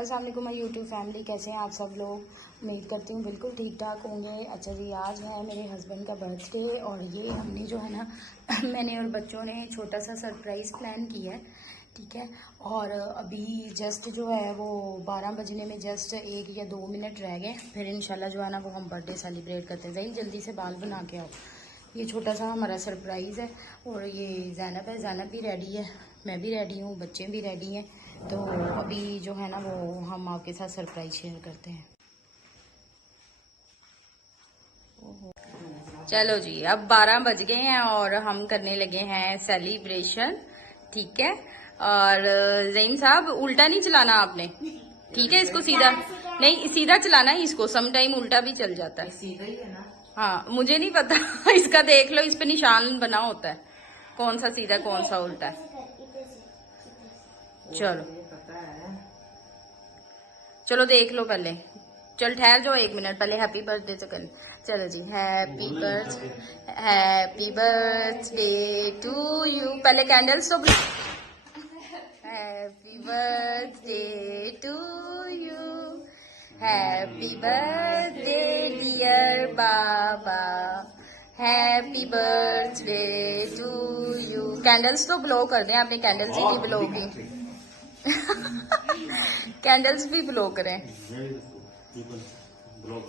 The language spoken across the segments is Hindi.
अस्सलाम वालेकुम माय यूट्यूब फैमिली, कैसे हैं आप सब लोग। उम्मीद करती हूँ बिल्कुल ठीक ठाक होंगे। अच्छा जी, आज है मेरे हस्बैंड का बर्थडे और ये हमने जो है ना मैंने और बच्चों ने छोटा सा सरप्राइज़ प्लान किया है, ठीक है। और अभी जस्ट जो है वो 12 बजने में जस्ट 1 या 2 मिनट रह गए, फिर इंशाल्लाह जो है ना वो हम बर्थडे सेलिब्रेट करते हैं। वही जल्दी से बाल बना के आओ। ये छोटा सा हमारा सरप्राइज़ है और ये ज़ैनब है, ज़ैनब भी रेडी है, मैं भी रेडी हूँ, बच्चे भी रेडी हैं। तो अभी जो है ना वो हम आपके साथ सरप्राइज़ शेयर करते हैं। चलो जी, अब 12 बज गए हैं और हम करने लगे हैं सेलिब्रेशन, ठीक है। और ज़हीम साहब, उल्टा नहीं चलाना आपने, ठीक है। इसको सीधा नहीं, सीधा चलाना है इसको। सम टाइम उल्टा भी चल जाता है। सीधा ही है ना? हाँ, मुझे नहीं पता इसका देख लो, इस पे निशान बना होता है कौन सा सीधा कौन सा उल्टा है। चलो पता है, चलो देख लो पहले। चल ठहर जाओ 1 मिनट, पहले हैप्पी बर्थडे तो कर। चलो जी, हैप्पी बर्थडे टू यू। पहले कैंडल्स तो happy birthday to you, happy birthday dear baba, happy birthday to you. Candles तो ब्लो कर दें, आपने कैंडल्स ही नहीं ब्लो की। कैंडल्स भी ब्लो करें।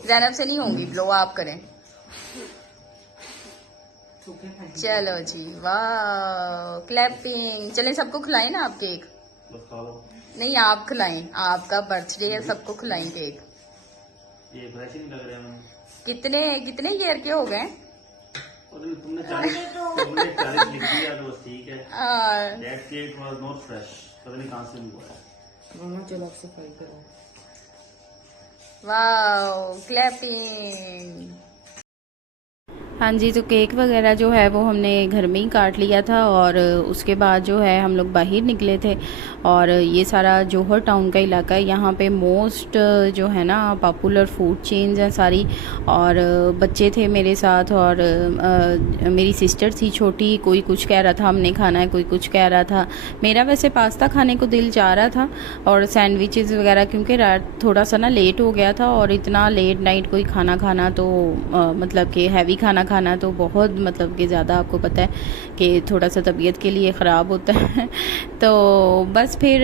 ज़ैनब से नहीं होंगी ब्लो, आप करें। चलो जी, वाह, क्लैपिंग। चलें, सबको खिलाएं ना आप केक। नहीं, आप खिलाएं, आपका बर्थडे है, सबको खिलाएं केक। ये फ्रेश नहीं लग रहा है। कितने कितने ईयर के हो गए? तुमने 40 लिख दिया तो बस ठीक है। That cake was not fresh, पता नहीं कहाँ से हुआ है। मामा चलो आप सफाई करो। Wow, clapping. हाँ जी, तो केक वगैरह जो है वो हमने घर में ही काट लिया था और उसके बाद जो है हम लोग बाहर निकले थे। और ये सारा जौहर टाउन का इलाका है, यहाँ पे मोस्ट जो है ना पॉपुलर फूड चेन्स हैं सारी। और बच्चे थे मेरे साथ और मेरी सिस्टर थी छोटी, कोई कुछ कह रहा था हमने खाना है, कोई कुछ कह रहा था। मेरा वैसे पास्ता खाने को दिल चाह रहा था और सैंडविचेस वगैरह, क्योंकि रात थोड़ा सा ना लेट हो गया था और इतना लेट नाइट कोई खाना खाना तो मतलब कि हैवी खाना खाना तो बहुत मतलब कि ज़्यादा आपको पता है कि थोड़ा सा तबीयत के लिए ख़राब होता है। तो बस फिर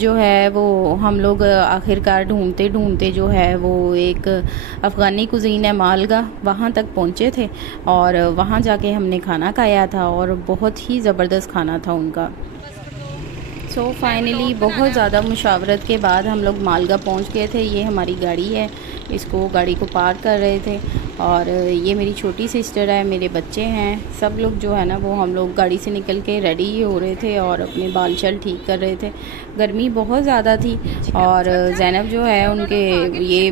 जो है वो हम लोग आखिरकार ढूंढते ढूंढते जो है वो एक अफ़गानी कुज़ीन है मालगा, वहाँ तक पहुँचे थे और वहाँ जाके हमने खाना खाया था और बहुत ही ज़बरदस्त खाना था उनका। सो फाइनली बहुत ज़्यादा मुशावरत के बाद हम लोग मालगा पहुँच गए थे। ये हमारी गाड़ी है, इसको गाड़ी को पार्क कर रहे थे और ये मेरी छोटी सिस्टर है, मेरे बच्चे हैं, सब लोग जो है ना वो हम लोग गाड़ी से निकल के रेडी हो रहे थे और अपने बाल शल ठीक कर रहे थे। गर्मी बहुत ज़्यादा थी और ज़ैनब जो है उनके ये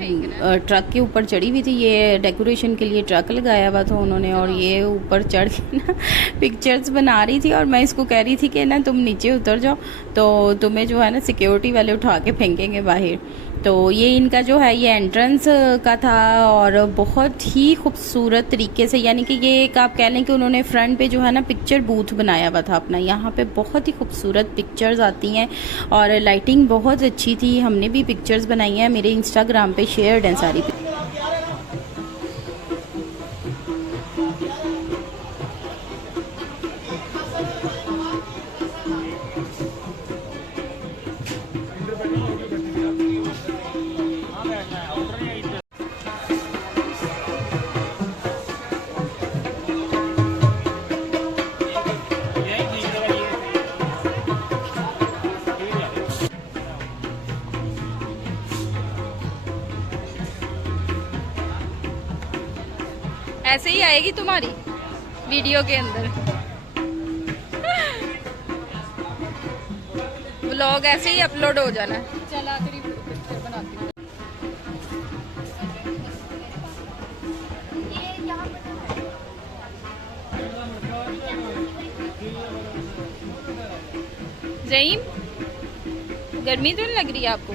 ट्रक के ऊपर चढ़ी हुई थी। ये डेकोरेशन के लिए ट्रक लगाया हुआ था उन्होंने और ये ऊपर चढ़ के ना पिक्चर्स बना रही थी और मैं इसको कह रही थी कि ना तुम नीचे उतर जाओ तो तुम्हें जो है ना सिक्योरिटी वाले उठा के फेंकेंगे बाहर। तो ये इनका जो है ये एंट्रेंस का था और बहुत ही खूबसूरत तरीके से, यानी कि ये एक आप कह लें कि उन्होंने फ्रंट पे जो है ना पिक्चर बूथ बनाया हुआ था अपना। यहाँ पे बहुत ही खूबसूरत पिक्चर्स आती हैं और लाइटिंग बहुत अच्छी थी। हमने भी पिक्चर्स बनाई हैं, मेरे इंस्टाग्राम पे शेयर्ड हैं सारी। ऐसे ही आएगी तुम्हारी वीडियो के अंदर, व्लॉग ऐसे ही अपलोड हो जाना है। चला तेरी पिक्चर बनाती हूँ। ज़हीम, गर्मी तो नहीं लग रही है आपको?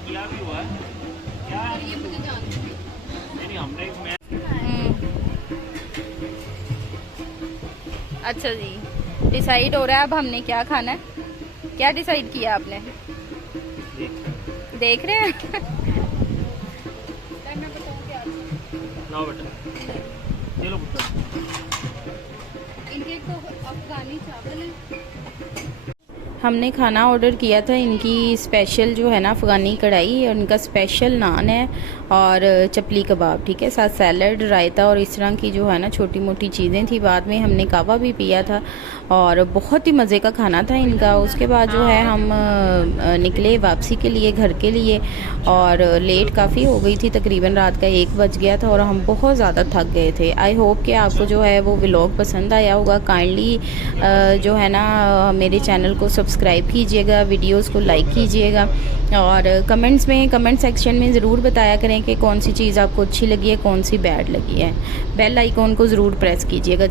किया भी हुआ है क्या? ये मुझे जानना है। नहीं हमने अच्छा जी, डिसाइड हो रहा है अब हमने क्या खाना है। क्या डिसाइड किया आपने? देख रहे हैं। मैं बताऊं क्या? लाओ बेटा, ये लो पुत्र। इनके तो अफगानी चावल है। हमने खाना ऑर्डर किया था, इनकी स्पेशल जो है ना अफ़गानी कढ़ाई, और इनका स्पेशल नान है और चपली कबाब, ठीक है, साथ सैलड, रायता और इस तरह की जो है ना छोटी मोटी चीज़ें थी। बाद में हमने कावा भी पिया था और बहुत ही मज़े का खाना था इनका। उसके बाद जो है हम निकले वापसी के लिए घर के लिए, और लेट काफ़ी हो गई थी, तकरीबन रात का 1 बज गया था और हम बहुत ज़्यादा थक गए थे। आई होप कि आपको जो है वो व्लॉग पसंद आया होगा। काइंडली जो है ना मेरे चैनल को सब्सक्राइब कीजिएगा, वीडियोस को लाइक कीजिएगा, और कमेंट सेक्शन में ज़रूर बताया करें कि कौन सी चीज़ आपको अच्छी लगी है, कौन सी बैड लगी है। बेल आइकॉन को ज़रूर प्रेस कीजिएगा।